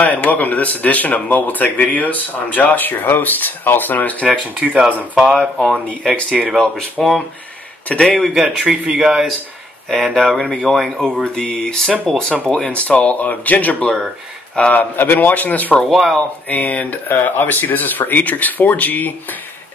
Hi, and welcome to this edition of Mobile Tech Videos. I'm Josh, your host, also known as Connection 2005 on the XDA Developers Forum. Today we've got a treat for you guys, and we're going to be going over the simple install of Gingerblur. I've been watching this for a while, and obviously this is for ATRIX 4G,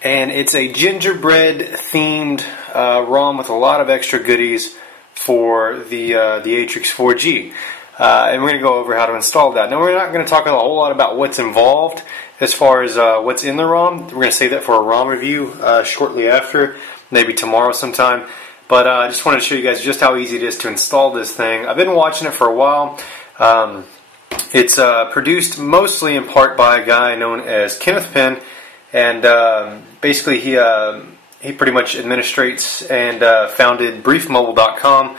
and it's a gingerbread themed ROM with a lot of extra goodies for the ATRIX 4G. And we're going to go over how to install that. Now, we're not going to talk a whole lot about what's involved as far as what's in the ROM. We're going to save that for a ROM review shortly after, maybe tomorrow sometime. But I just wanted to show you guys just how easy it is to install this thing. I've been watching it for a while. It's produced mostly in part by a guy known as Kenneth Penn, and basically he pretty much administrates and founded briefmobile.com.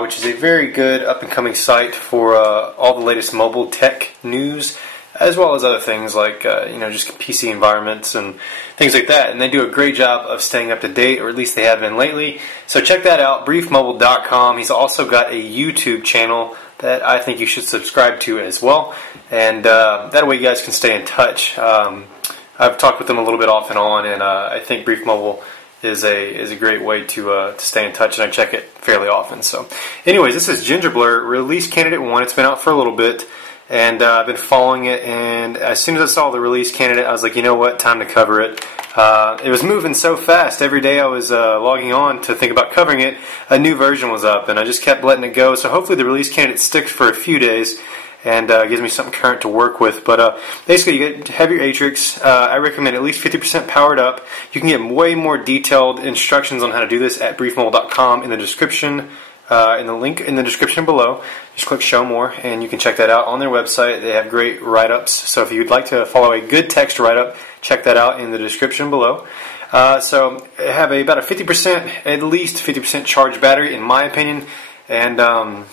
Which is a very good up-and-coming site for all the latest mobile tech news, as well as other things like just PC environments and things like that. And they do a great job of staying up to date, or at least they have been lately. So check that out, briefmobile.com. He's also got a YouTube channel that I think you should subscribe to as well, and that way you guys can stay in touch. I've talked with him a little bit off and on, and I think Brief Mobile is a great way to stay in touch, and I check it fairly often. So anyways, this is Gingerblur, release candidate 1. It's been out for a little bit, and I've been following it, and as soon as I saw the release candidate, I was like, you know what, time to cover it. It was moving so fast. Every day I was logging on to think about covering it, a new version was up, and I just kept letting it go. So hopefully the release candidate sticks for a few days and gives me something current to work with. But basically, you have your ATRIX. I recommend at least 50% powered up. You can get way more detailed instructions on how to do this at briefmobile.com in the description, in the link in the description below. Just click Show More, and you can check that out on their website. They have great write-ups. So if you'd like to follow a good text write-up, check that out in the description below. So I have about a 50%, at least 50% charged battery, in my opinion, and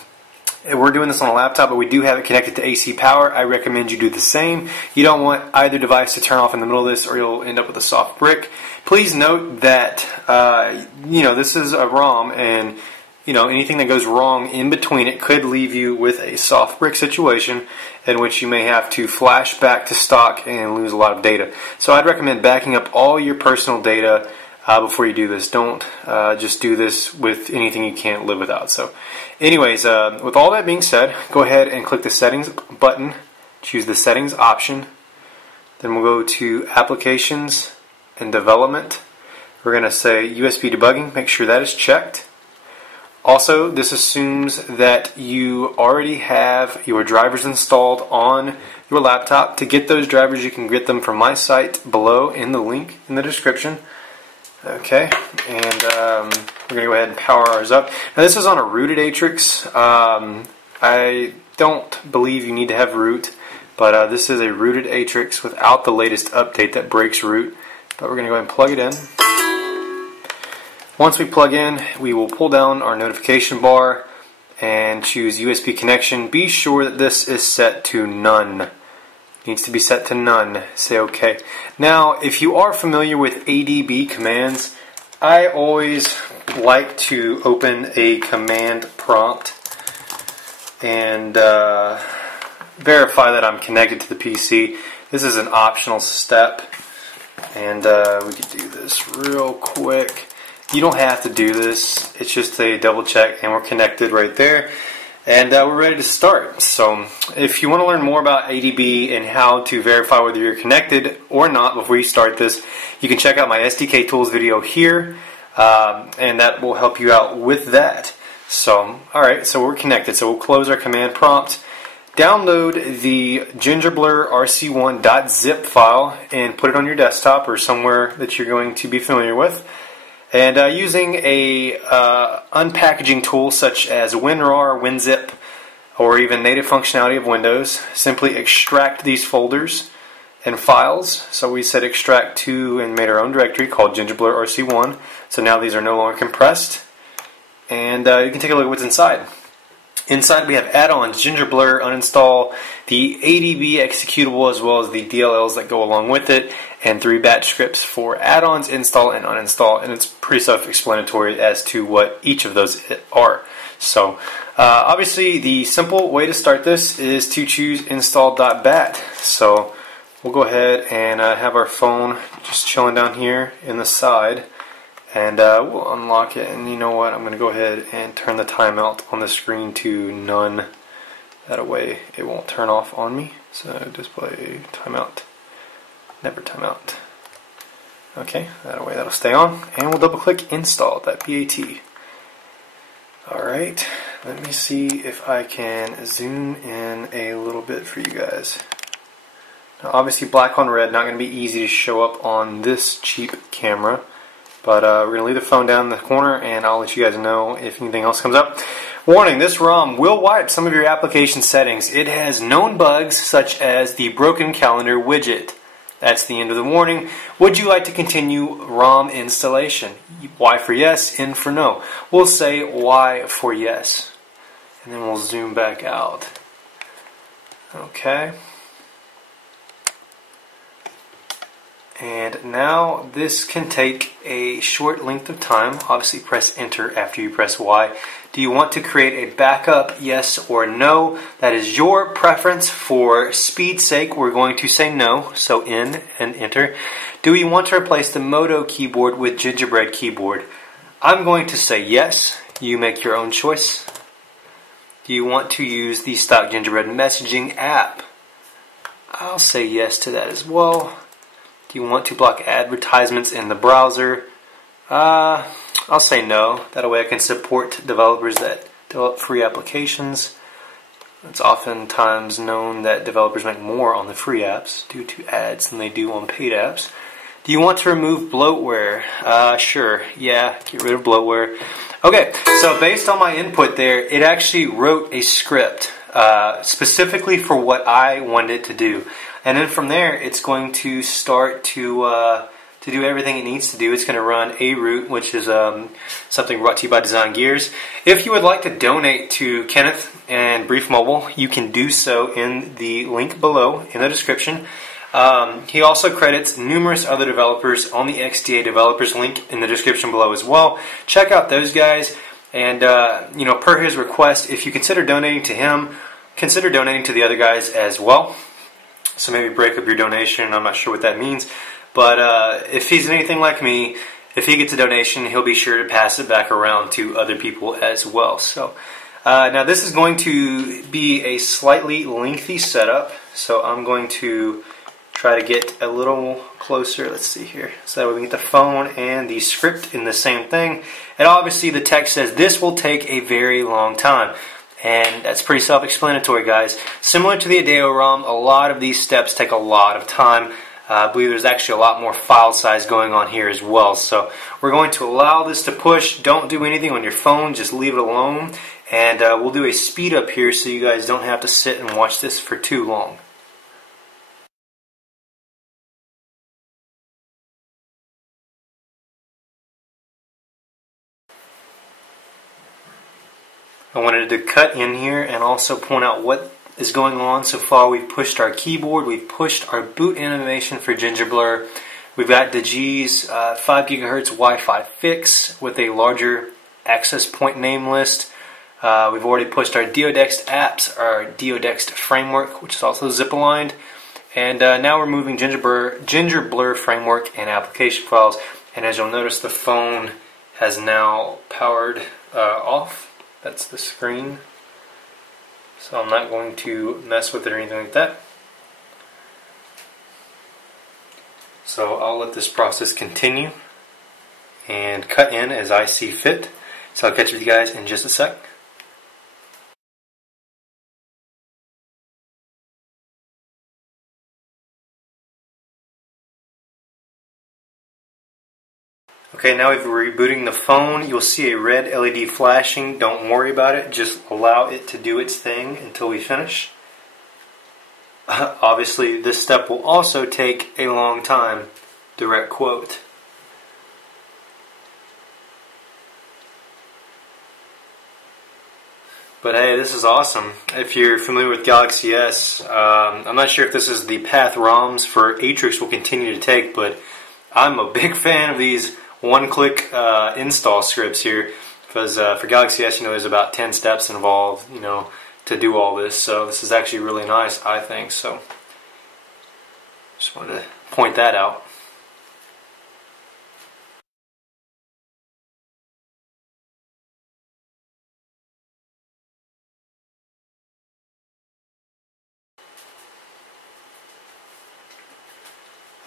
we're doing this on a laptop, but we do have it connected to AC power. I recommend you do the same. You don't want either device to turn off in the middle of this, or you'll end up with a soft brick. Please note that this is a ROM, and anything that goes wrong in between it could leave you with a soft brick situation in which you may have to flash back to stock and lose a lot of data. So I'd recommend backing up all your personal data before you do this. Don't just do this with anything you can't live without. So anyways, with all that being said, go ahead and click the settings button, choose the settings option, then we'll go to applications and development. We're going to say USB debugging, make sure that is checked. Also, this assumes that you already have your drivers installed on your laptop. To get those drivers, you can get them from my site below in the link in the description. Okay, and we're going to go ahead and power ours up. Now this is on a rooted ATRIX. I don't believe you need to have root, but this is a rooted ATRIX without the latest update that breaks root. But we're going to go ahead and plug it in. Once we plug in, we will pull down our notification bar and choose USB connection. Be sure that this is set to none. Needs to be set to none. Say OK. Now, if you are familiar with ADB commands, I always like to open a command prompt and verify that I'm connected to the PC. This is an optional step, and we could do this real quick. You don't have to do this. It's just a double check, and we're connected right there. And we're ready to start. So if you want to learn more about ADB and how to verify whether you're connected or not before you start this, you can check out my SDK tools video here, and that will help you out with that. So, alright, so we're connected. So we'll close our command prompt, download the Gingerblur rc1.zip file, and put it on your desktop or somewhere that you're going to be familiar with. And using a unpackaging tool such as WinRAR, WinZip, or even native functionality of Windows, simply extract these folders and files. So we said extract to and made our own directory called Gingerblur rc1. So now these are no longer compressed. And you can take a look at what's inside. Inside we have add-ons, Gingerblur, uninstall, the ADB executable as well as the DLLs that go along with it, and 3 batch scripts for add-ons, install, and uninstall. And it's pretty self-explanatory as to what each of those are. So obviously the simple way to start this is to choose install.bat. So we'll go ahead and have our phone just chilling down here in the side. And we'll unlock it, and you know what, I'm going to go ahead and turn the timeout on the screen to none. That way it won't turn off on me. So display timeout, never timeout. Okay, that way that'll stay on, and we'll double click install.bat. Alright, let me see if I can zoom in a little bit for you guys. Now obviously black on red, not going to be easy to show up on this cheap camera. But we're going to leave the phone down in the corner, and I'll let you guys know if anything else comes up. Warning, this ROM will wipe some of your application settings. It has known bugs such as the broken calendar widget. That's the end of the warning. Would you like to continue ROM installation? Y for yes, N for no. We'll say Y for yes. And then we'll zoom back out. Okay. And now this can take a short length of time. Obviously press enter after you press Y. Do you want to create a backup, yes or no? That is your preference. For speed's sake, we're going to say no, so N and enter. Do we want to replace the Moto keyboard with Gingerbread keyboard? I'm going to say yes. You make your own choice. Do you want to use the stock Gingerbread messaging app? I'll say yes to that as well. Do you want to block advertisements in the browser? I'll say no. That way I can support developers that develop free applications. It's oftentimes known that developers make more on the free apps due to ads than they do on paid apps. Do you want to remove bloatware? Sure. Yeah, get rid of bloatware. Okay, so based on my input there, it actually wrote a script specifically for what I wanted it to do. And then from there, it's going to start to do everything it needs to do. It's going to run a root, which is something brought to you by Design Gears. If you would like to donate to Kenneth and Brief Mobile, you can do so in the link below in the description. He also credits numerous other developers on the XDA developers link in the description below as well. Check out those guys, and you know, per his request, if you consider donating to him, consider donating to the other guys as well. So maybe break up your donation. I'm not sure what that means, but if he's anything like me, if he gets a donation, he'll be sure to pass it back around to other people as well. So now this is going to be a slightly lengthy setup, so I'm going to try to get a little closer. Let's see here. So that way we can get the phone and the script in the same thing. And obviously the text says this will take a very long time. And that's pretty self-explanatory, guys. Similar to the Adeo ROM, a lot of these steps take a lot of time. I believe there's actually a lot more file size going on here as well. So we're going to allow this to push. Don't do anything on your phone. Just leave it alone. And we'll do a speed up here so you guys don't have to sit and watch this for too long. I wanted to cut in here and also point out what is going on. So far we've pushed our keyboard, we've pushed our boot animation for Gingerblur. We've got DeG's 5 GHz Wi-Fi fix with a larger access point name list. We've already pushed our Deodext apps, our Deodext framework, which is also zip aligned. And now we're moving Gingerblur framework and application files. And as you'll notice, the phone has now powered off. That's the screen. So I'm not going to mess with it or anything like that. So I'll let this process continue and cut in as I see fit. So I'll catch up with you guys in just a sec. Okay, now we're rebooting the phone. You'll see a red LED flashing. Don't worry about it. Just allow it to do its thing until we finish. Obviously, this step will also take a long time. Direct quote. But hey, this is awesome. If you're familiar with Galaxy S, I'm not sure if this is the path ROMs for ATRIX will continue to take, but I'm a big fan of these one-click install scripts here, because for Galaxy S, there's about 10 steps involved, to do all this. So this is actually really nice, I think. So just wanted to point that out.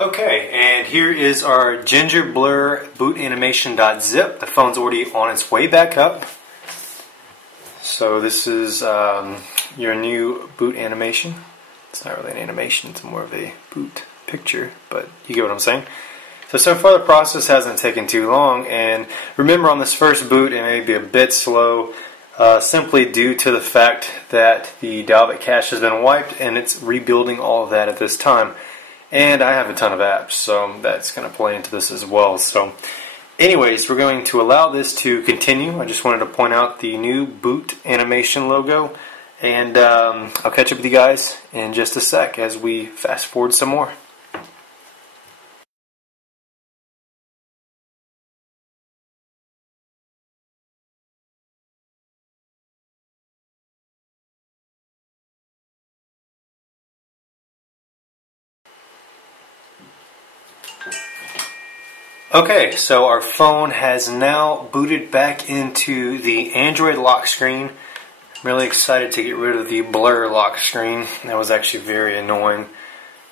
Okay, and here is our Gingerblur boot animation.zip. The phone's already on its way back up. So this is your new boot animation. It's not really an animation, it's more of a boot picture, but you get what I'm saying. So far the process hasn't taken too long, and remember on this first boot it may be a bit slow, simply due to the fact that the Dalvik cache has been wiped and it's rebuilding all of that at this time. And I have a ton of apps, so that's going to play into this as well. So anyways, we're going to allow this to continue. I just wanted to point out the new boot animation logo, and I'll catch up with you guys in just a sec as we fast forward some more. Okay, so our phone has now booted back into the Android lock screen. I'm really excited to get rid of the blur lock screen. That was actually very annoying.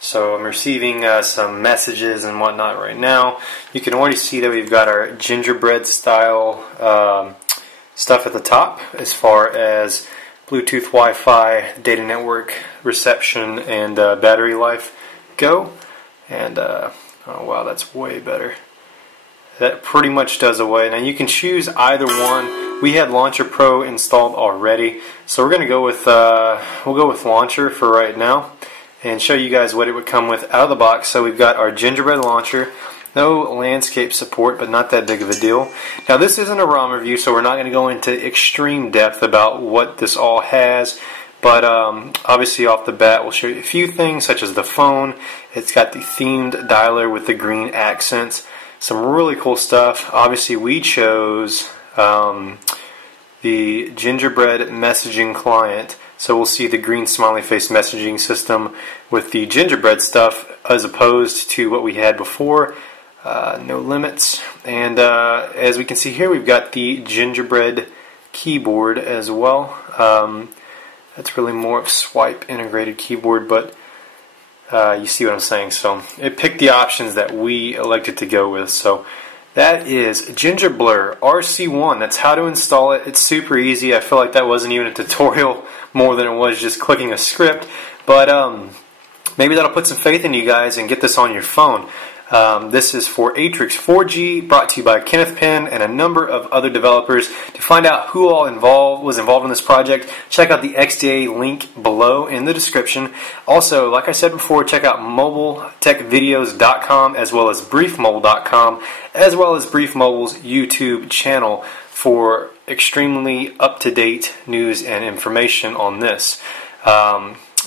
So I'm receiving some messages and whatnot right now. You can already see that we've got our gingerbread style stuff at the top as far as Bluetooth, Wi-Fi, data network, reception, and battery life go. And oh wow, that's way better. That pretty much does away. Now you can choose either one. We had Launcher Pro installed already, so we're going to go with we'll go with Launcher for right now, and show you guys what it would come with out of the box. So we've got our Gingerbread launcher, no landscape support, but not that big of a deal. Now this isn't a ROM review, so we're not going to go into extreme depth about what this all has. But obviously off the bat we'll show you a few things, such as the phone. It's got the themed dialer with the green accents. Some really cool stuff. Obviously we chose the Gingerbread messaging client, so we'll see the green smiley face messaging system with the Gingerbread stuff as opposed to what we had before. No limits. And as we can see here, we've got the Gingerbread keyboard as well. That's really more of swipe integrated keyboard, but you see what I'm saying. So it picked the options that we elected to go with. So that is Gingerblur RC1. That's how to install it. It's super easy. I feel like that wasn't even a tutorial more than it was just clicking a script. But maybe that'll put some faith in you guys and get this on your phone. This is for ATRIX 4G, brought to you by Kenneth Penn and a number of other developers. To find out who all was involved in this project, check out the XDA link below in the description. Also, like I said before, check out mobiletechvideos.com as well as briefmobile.com, as well as Brief Mobile's YouTube channel for extremely up-to-date news and information on this.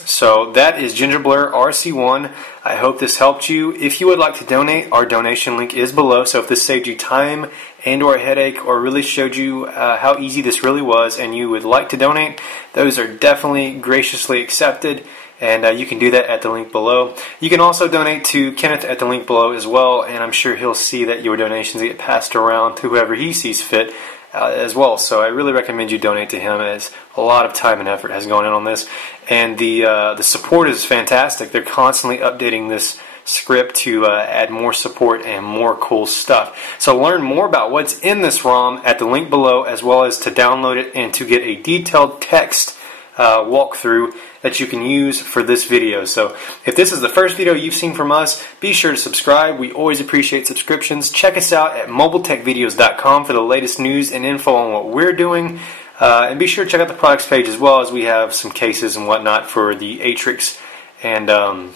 So that is Gingerblur RC1. I hope this helped you. If you would like to donate, our donation link is below. So if this saved you time and or a headache, or really showed you how easy this really was, and you would like to donate, those are definitely graciously accepted. And you can do that at the link below. You can also donate to Kenneth at the link below as well, and I'm sure he'll see that your donations get passed around to whoever he sees fit. As well, so I really recommend you donate to him, as a lot of time and effort has gone in on this, and the support is fantastic. They're constantly updating this script to add more support and more cool stuff. So learn more about what's in this ROM at the link below, as well as to download it and to get a detailed text walkthrough that you can use for this video. So if this is the first video you've seen from us, be sure to subscribe. We always appreciate subscriptions. Check us out at mobiletechvideos.com for the latest news and info on what we're doing. And be sure to check out the products page as well, as we have some cases and whatnot for the ATRIX, and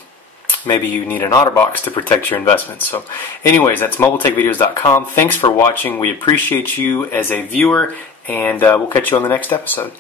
maybe you need an OtterBox to protect your investments. So anyways, that's mobiletechvideos.com. Thanks for watching. We appreciate you as a viewer, and we'll catch you on the next episode.